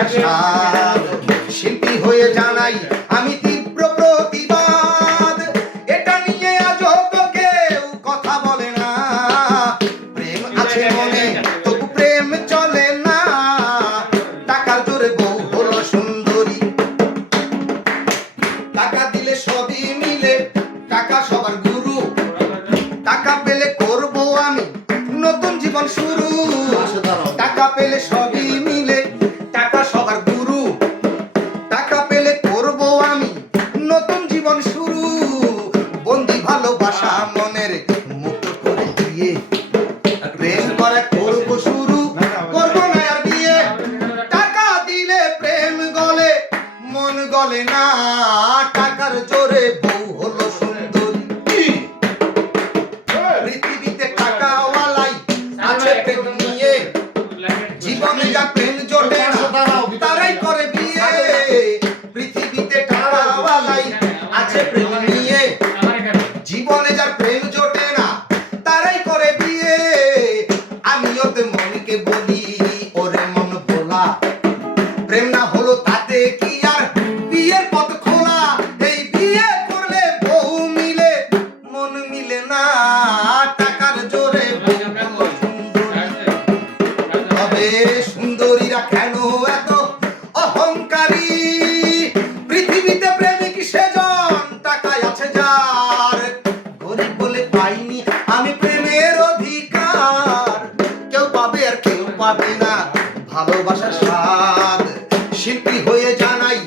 ভালোবাসার স্বাদ শিল্পী হয়ে জানাই আমি তীব্র প্রতিবাদ এটা নিয়ে আজও তো কেউ কথা বলে না প্রেম আছে মনে তবু প্রেম চলে না টাকার জোরে বউ হলো সুন্দরী টাকা দিলে সবই মিলে টাকা সবার গুরু টাকা পেলে করব আমি নতুন জীবন শুরু টাকা পেলে সবই মিলে টাকা সবার গুরু টাকা পেলে করব আমি নতুন জীবন শুরু বন্দি ভালোবাসা মনের মুক্ত করে দিয়ে প্রেম করে করব শুরু করব না আর বিয়ে টাকা দিলে প্রেম গলে মন গলে না টাকার জোরে বউ হলো সুন্দরী পৃথিবীতে টাকাওয়ালাই আছে প্রেম নিয়ে জীবনে যা প্রেম জোটে না তারাই করে বিয়ে পৃথিবীতে টাকাওয়ালাই আছে প্রেম নিয়ে জীবনে যার প্রেম জোটে না তারাই করে বিয়ে আমিও তো মনকে বলি ওরে মন ভোলা প্রেম না হলো তাতে কি আর বিয়ের পথ খোলা এই বিয়ে করলে বউ মিলে মন মিলে না টাকার জোরে বউ হলো সুন্দরী তবে সুন্দরীরা কেন এত অহংকারী পৃথিবীতে প্রেমিক সেজন টাকায় আছে যার গরিব বলে পাইনি আমি প্রেমের অধিকার কেউ পাবে আর কেউ পাবে না ভালোবাসার স্বাদ শিল্পী হয়ে জানাই